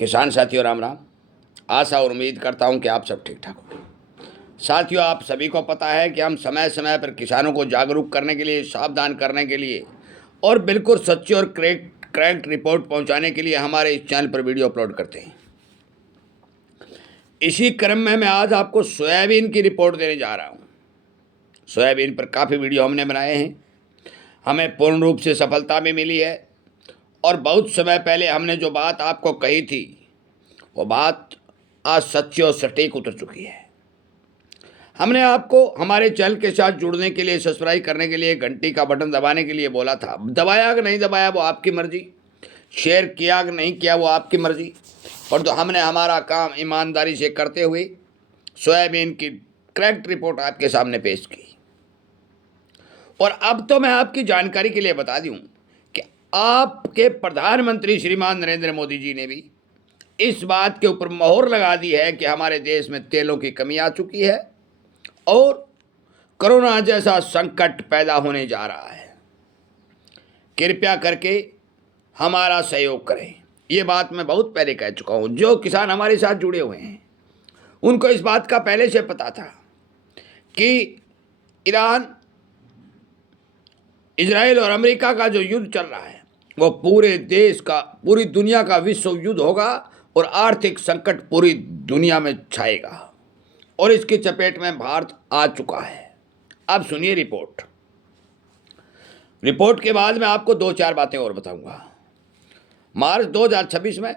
किसान साथियों राम राम। आशा और उम्मीद करता हूं कि आप सब ठीक ठाक हो। साथियों, आप सभी को पता है कि हम समय समय पर किसानों को जागरूक करने के लिए, सावधान करने के लिए और बिल्कुल सच्ची और करेक्ट रिपोर्ट पहुंचाने के लिए हमारे इस चैनल पर वीडियो अपलोड करते हैं। इसी क्रम में मैं आज आपको सोयाबीन की रिपोर्ट देने जा रहा हूं। सोयाबीन पर काफ़ी वीडियो हमने बनाए हैं, हमें पूर्ण रूप से सफलता भी मिली है और बहुत समय पहले हमने जो बात आपको कही थी वो बात आज सच्ची और सटीक उतर चुकी है। हमने आपको हमारे चैनल के साथ जुड़ने के लिए, सब्सक्राइब करने के लिए, घंटी का बटन दबाने के लिए बोला था। दबाया कि नहीं दबाया वो आपकी मर्जी, शेयर किया कि नहीं किया वो आपकी मर्जी, पर तो हमने हमारा काम ईमानदारी से करते हुए सोयाबीन की करेक्ट रिपोर्ट आपके सामने पेश की। और अब तो मैं आपकी जानकारी के लिए बता दूं कि आपके प्रधानमंत्री श्रीमान नरेंद्र मोदी जी ने भी इस बात के ऊपर मोहर लगा दी है कि हमारे देश में तेलों की कमी आ चुकी है और कोरोना जैसा संकट पैदा होने जा रहा है। कृपया करके हमारा सहयोग करें। ये बात मैं बहुत पहले कह चुका हूँ। जो किसान हमारे साथ जुड़े हुए हैं उनको इस बात का पहले से पता था कि ईरान, इजराइल और अमेरिका का जो युद्ध चल रहा है वो पूरे देश का, पूरी दुनिया का विश्व युद्ध होगा और आर्थिक संकट पूरी दुनिया में छाएगा और इसकी चपेट में भारत आ चुका है। अब सुनिए रिपोर्ट के बाद मैं आपको दो चार बातें और बताऊंगा। मार्च 2026 में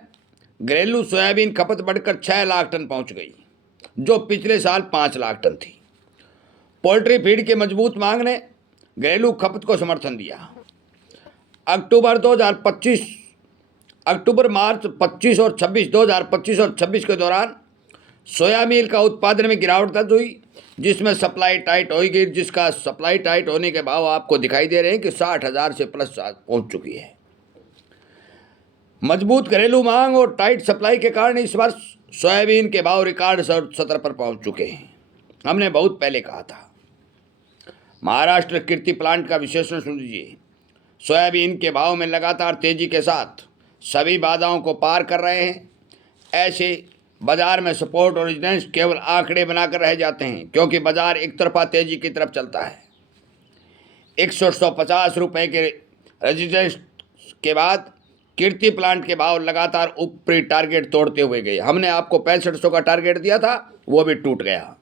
घरेलू सोयाबीन खपत बढ़कर 6 लाख टन पहुंच गई, जो पिछले साल 5 लाख टन थी। पोल्ट्री फीड की मजबूत मांग ने घरेलू खपत को समर्थन दिया। अक्टूबर मार्च 25 और 26 2025 और 26 के दौरान सोया मील का उत्पादन में गिरावट दर्ज हुई, जिसमें सप्लाई टाइट हो गई, जिसका सप्लाई टाइट होने के भाव आपको दिखाई दे रहे हैं कि 60,000 से प्लस पहुंच चुकी है। मजबूत घरेलू मांग और टाइट सप्लाई के कारण इस वर्ष सोयाबीन के भाव रिकॉर्ड स्तर पर पहुंच चुके हैं। हमने बहुत पहले कहा था। महाराष्ट्र कीर्ति प्लांट का विश्लेषण सुन लीजिए। सोयाबीन के भाव में लगातार तेजी के साथ सभी बाधाओं को पार कर रहे हैं। ऐसे बाजार में सपोर्ट और रेजिस्टेंस केवल आंकड़े बनाकर रह जाते हैं, क्योंकि बाजार एक तरफा तेजी की तरफ चलता है। 150 रुपये के रेजिस्टेंस के बाद कीर्ति प्लांट के भाव लगातार ऊपरी टारगेट तोड़ते हुए गए। हमने आपको 6500 का टारगेट दिया था, वो भी टूट गया।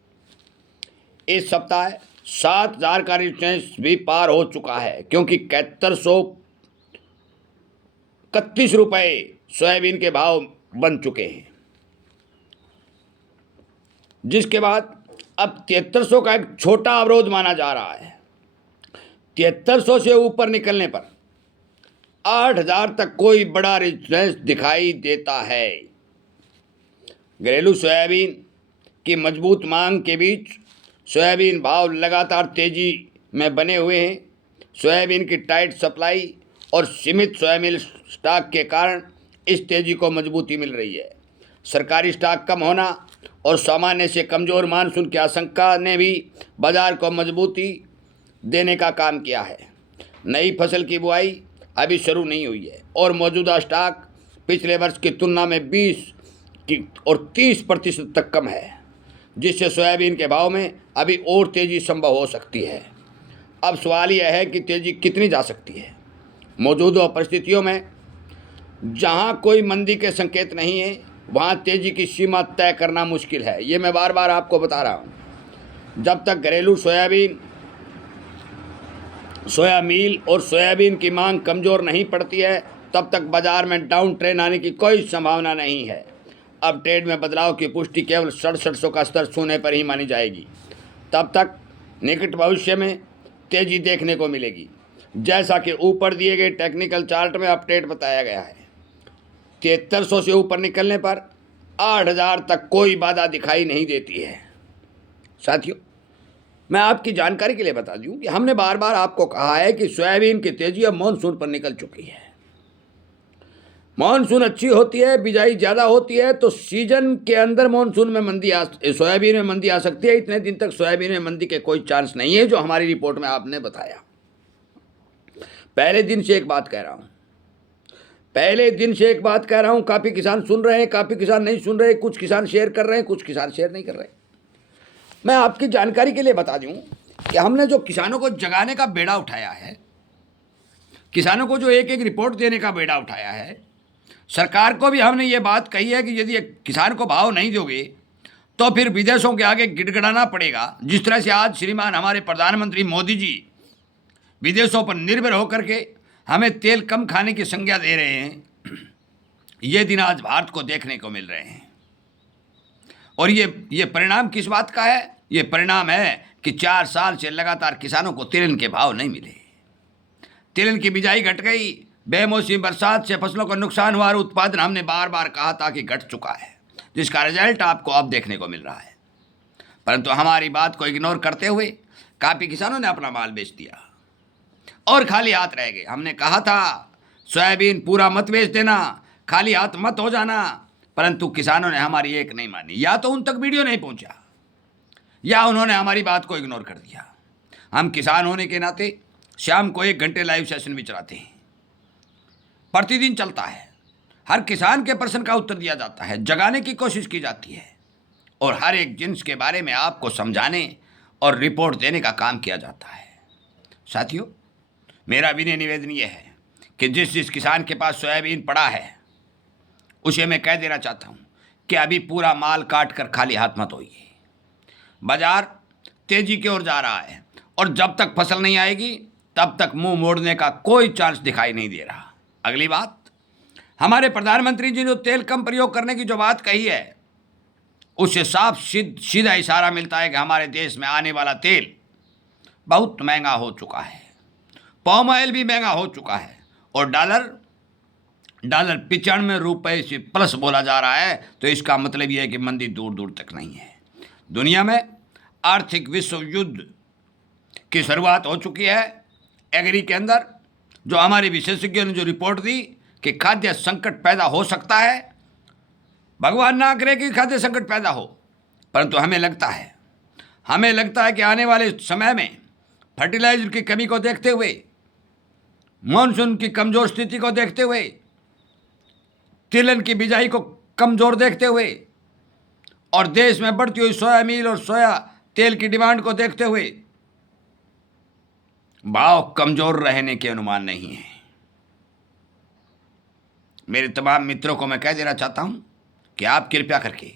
इस सप्ताह 7,000 का रेजिस्टेंस भी पार हो चुका है, क्योंकि 7131 रुपये सोयाबीन के भाव बन चुके हैं, जिसके बाद अब 7300 का एक छोटा अवरोध माना जा रहा है। 7300 से ऊपर निकलने पर 8,000 तक कोई बड़ा रेजिस्टेंस दिखाई देता है। घरेलू सोयाबीन की मजबूत मांग के बीच सोयाबीन भाव लगातार तेजी में बने हुए हैं। सोयाबीन की टाइट सप्लाई और सीमित सोयाबीन स्टॉक के कारण इस तेजी को मजबूती मिल रही है। सरकारी स्टॉक कम होना और सामान्य से कमज़ोर मानसून की आशंका ने भी बाजार को मजबूती देने का काम किया है। नई फसल की बुआई अभी शुरू नहीं हुई है और मौजूदा स्टॉक पिछले वर्ष की तुलना में 20 और 30% तक कम है, जिससे सोयाबीन के भाव में अभी और तेज़ी संभव हो सकती है। अब सवाल यह है कि तेज़ी कितनी जा सकती है। मौजूदा परिस्थितियों में जहां कोई मंदी के संकेत नहीं है, वहां तेज़ी की सीमा तय करना मुश्किल है। ये मैं बार बार आपको बता रहा हूं। जब तक घरेलू सोया मील और सोयाबीन की मांग कमज़ोर नहीं पड़ती है, तब तक बाजार में डाउन ट्रेंड आने की कोई संभावना नहीं है। अब ट्रेड में बदलाव की पुष्टि केवल 6700 का स्तर छूने पर ही मानी जाएगी। तब तक निकट भविष्य में तेज़ी देखने को मिलेगी, जैसा कि ऊपर दिए गए टेक्निकल चार्ट में अपडेट बताया गया है। 7300 से ऊपर निकलने पर 8,000 तक कोई बाधा दिखाई नहीं देती है। साथियों, मैं आपकी जानकारी के लिए बता दूं कि हमने बार बार आपको कहा है कि सोयाबीन की तेजी अब मानसून पर निकल चुकी है। मानसून अच्छी होती है, बिजाई ज़्यादा होती है, तो सीजन के अंदर मानसून में सोयाबीन में मंदी आ सकती है। इतने दिन तक सोयाबीन में मंदी के कोई चांस नहीं है, जो हमारी रिपोर्ट में आपने बताया। पहले दिन से एक बात कह रहा हूँ, पहले दिन से एक बात कह रहा हूं, काफ़ी किसान सुन रहे हैं, काफ़ी किसान नहीं सुन रहे, कुछ किसान शेयर कर रहे हैं, कुछ किसान शेयर नहीं कर रहे। मैं आपकी जानकारी के लिए बता दूं कि हमने जो किसानों को जगाने का बेड़ा उठाया है, किसानों को जो एक एक रिपोर्ट देने का बेड़ा उठाया है, सरकार को भी हमने ये बात कही है कि यदि किसान को भाव नहीं दोगे तो फिर विदेशों के आगे गिड़गिड़ाना पड़ेगा। जिस तरह से आज श्रीमान हमारे प्रधानमंत्री मोदी जी विदेशों पर निर्भर होकर के हमें तेल कम खाने की संज्ञा दे रहे हैं, ये दिन आज भारत को देखने को मिल रहे हैं। और ये परिणाम किस बात का है? ये परिणाम है कि 4 साल से लगातार किसानों को तिलहन के भाव नहीं मिले, तिलहन की बिजाई घट गई, बेमौसमी बरसात से फसलों को नुकसान हुआ और उत्पादन हमने बार बार कहा था कि घट चुका है, जिसका रिजल्ट आपको अब देखने को मिल रहा है। परंतु हमारी बात को इग्नोर करते हुए काफ़ी किसानों ने अपना माल बेच दिया और खाली हाथ रह गए। हमने कहा था सोयाबीन पूरा मत बेच देना, खाली हाथ मत हो जाना, परंतु किसानों ने हमारी एक नहीं मानी। या तो उन तक वीडियो नहीं पहुंचा या उन्होंने हमारी बात को इग्नोर कर दिया। हम किसान होने के नाते शाम को 1 घंटे लाइव सेशन भी चलाते हैं, प्रतिदिन चलता है। हर किसान के प्रश्न का उत्तर दिया जाता है, जगाने की कोशिश की जाती है और हर एक जिन्स के बारे में आपको समझाने और रिपोर्ट देने का काम किया जाता है। साथियों, मेरा विनय निवेदन ये है कि जिस किसान के पास सोयाबीन पड़ा है उसे मैं कह देना चाहता हूँ कि अभी पूरा माल काट कर खाली हाथ मत होइए। बाजार तेजी की ओर जा रहा है और जब तक फसल नहीं आएगी तब तक मुंह मोड़ने का कोई चांस दिखाई नहीं दे रहा। अगली बात, हमारे प्रधानमंत्री जी ने तेल कम प्रयोग करने की जो बात कही है उससे साफ सीधा इशारा मिलता है कि हमारे देश में आने वाला तेल बहुत महंगा हो चुका है, पाम ऑयल भी महंगा हो चुका है और डॉलर 95 रुपये से प्लस बोला जा रहा है। तो इसका मतलब यह है कि मंदी दूर दूर तक नहीं है। दुनिया में आर्थिक विश्व युद्ध की शुरुआत हो चुकी है। एग्री के अंदर जो हमारे विशेषज्ञों ने जो रिपोर्ट दी कि खाद्य संकट पैदा हो सकता है, भगवान ना करे कि खाद्य संकट पैदा हो, परंतु हमें लगता है कि आने वाले समय में फर्टिलाइजर की कमी को देखते हुए, मानसून की कमज़ोर स्थिति को देखते हुए, तिलहन की बिजाई को कमज़ोर देखते हुए और देश में बढ़ती हुई सोया मील और सोया तेल की डिमांड को देखते हुए भाव कमज़ोर रहने के अनुमान नहीं है। मेरे तमाम मित्रों को मैं कह देना चाहता हूं कि आप कृपया करके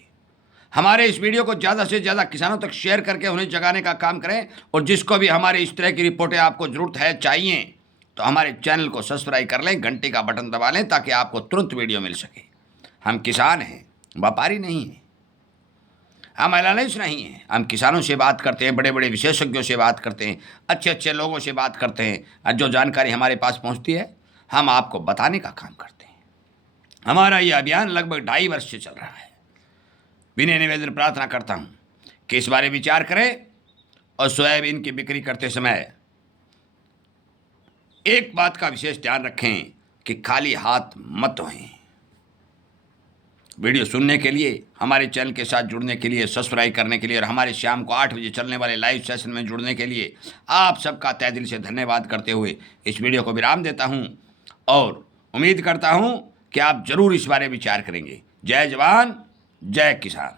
हमारे इस वीडियो को ज़्यादा से ज़्यादा किसानों तक शेयर करके उन्हें जगाने का काम करें। और जिसको भी हमारे इस तरह की रिपोर्टें आपको ज़रूरत है, चाहिए, तो हमारे चैनल को सब्सक्राइब कर लें, घंटे का बटन दबा लें ताकि आपको तुरंत वीडियो मिल सके। हम किसान हैं, व्यापारी नहीं हैं, हम एनालिस्ट नहीं हैं। हम किसानों से बात करते हैं, बड़े बड़े विशेषज्ञों से बात करते हैं, अच्छे अच्छे लोगों से बात करते हैं और जो जानकारी हमारे पास पहुंचती है हम आपको बताने का काम करते हैं। हमारा ये अभियान लगभग 2.5 वर्ष से चल रहा है। विनय निवेदन प्रार्थना करता हूं कि इस बारे विचार करें और सोयाबीन की बिक्री करते समय एक बात का विशेष ध्यान रखें कि खाली हाथ मत होएं। वीडियो सुनने के लिए, हमारे चैनल के साथ जुड़ने के लिए, सब्सक्राइब करने के लिए और हमारे शाम को 8 बजे चलने वाले लाइव सेशन में जुड़ने के लिए आप सबका तहे दिल से धन्यवाद करते हुए इस वीडियो को विराम देता हूं और उम्मीद करता हूं कि आप जरूर इस बारे विचार करेंगे। जय जवान, जय किसान।